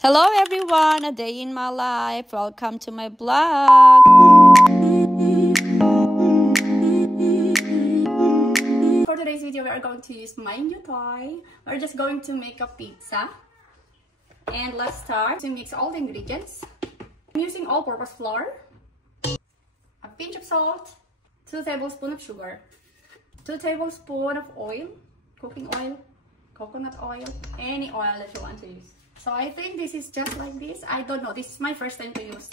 Hello everyone, a day in my life. Welcome to my blog. For today's video, we are going to use my new toy. We're just going to make a pizza. And let's start to mix all the ingredients. I'm using all-purpose flour, a pinch of salt, 2 tablespoons of sugar, 2 tablespoons of oil, cooking oil, coconut oil, any oil that you want to use. So I think this is just like this. I don't know. This is my first time to use.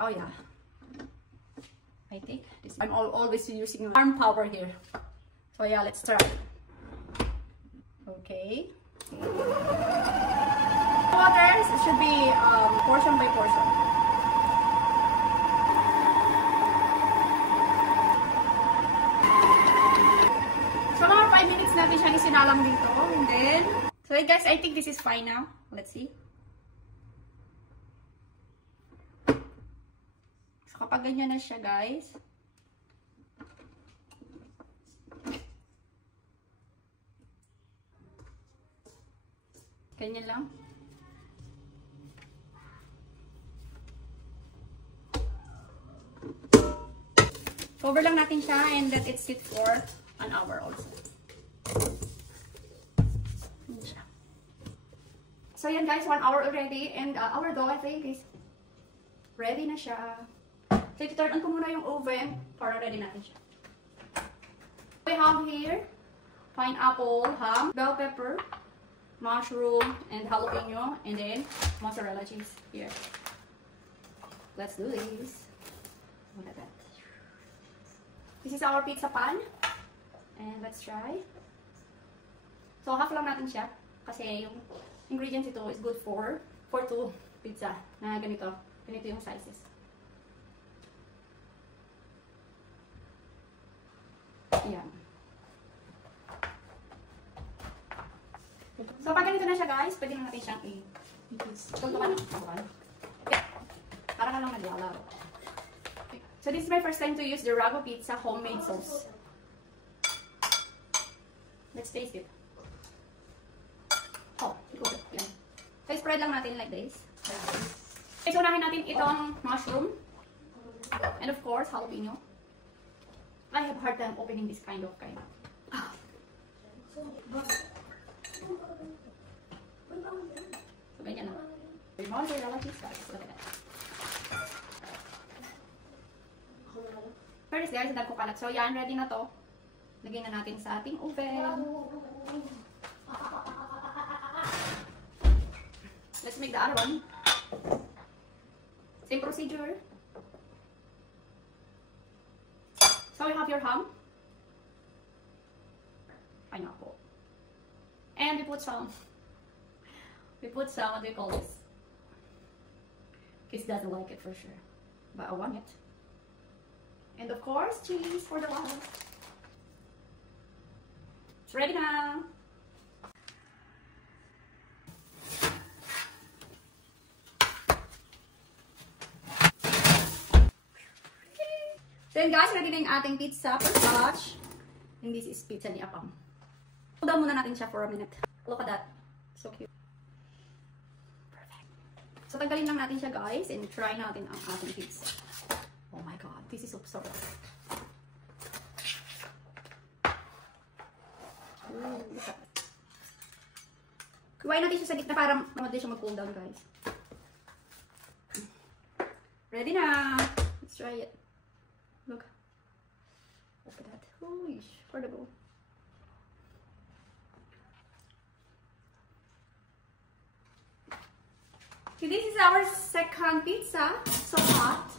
Oh yeah. I think this. I'm always using arm power here. So yeah, let's try. Okay. Waters should be portion by portion. So mga 5 minutes natin siyang isinalang dito. And then, so guys, I think this is fine now. Let's see. So kapag ganyan na siya, guys. Ganyan lang. Cover lang natin siya and let it sit for an hour also. So yan guys, 1 hour already and our dough I think is ready na siya. So i-turn on ko muna yung oven para ready natin siya. We have here pineapple, ham, bell pepper, mushroom, and jalapeno, and then mozzarella cheese here. Let's do this. Look at that. This is our pizza pan. And let's try. So half lang natin siya kasi yung ingredients ito is good for 2 pizza na ganito. Ganito yung sizes. Ayan. So pag ganito na siya guys, pwede na natin siyang i-tuntukan. Para na lang naglalaro. So this is my first time to use the Ragu Pizza homemade sauce. Let's taste it. Oh, good. Yan. So, spread lang natin like this. Okay, so unahin natin itong mushroom. And of course, jalapeno. I have a hard time opening this kind. Ah. So, ganyan na. Mozzarella cheese, guys. Look at that. First, guys, dagdag ko kalat. So, yan. Ready na to. Lagyan na natin sa ating oven. Let's make the other one. Same procedure. So you have your ham, pineapple, and we put some, what do you call this? Kids doesn't like it for sure, but I want it. And of course, cheese for the last. It's ready now. Then guys, ready na yung ating pizza for batch. And this is pizza ni Apam. Hold down muna natin siya for a minute. Look at that. So cute. Perfect. So tanggalin lang natin siya guys and try natin ang ating pizza. Oh my god, this is so soft. Kuhain natin siya sa gitna para naman din siya mag-cool down guys. Ready na! Let's try it. Look at that. Holy affordable. Okay, this is our second pizza. So hot.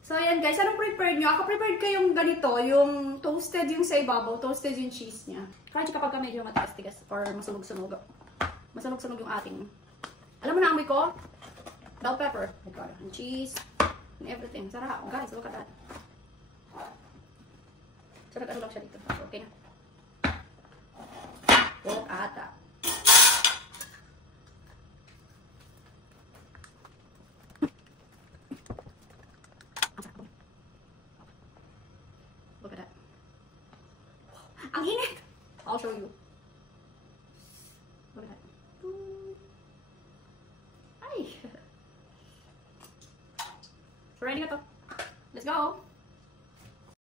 So ayan guys, anong prepared nyo? Ako prepared ko yung ganito, yung toasted yung sa ibabaw, toasted yung cheese niya. Kahit kapag medyo matigas-tigas or masunog-sunog. Masunog-sunog yung ating. Alam mo na amoy ko? Bell pepper. And cheese. And everything. Sarap. Guys, look at that. So, nag-ano lang siya dito. Okay na. Look at that. Look at that. Ang init! I'll show you. Look at Ready na to. Let's go!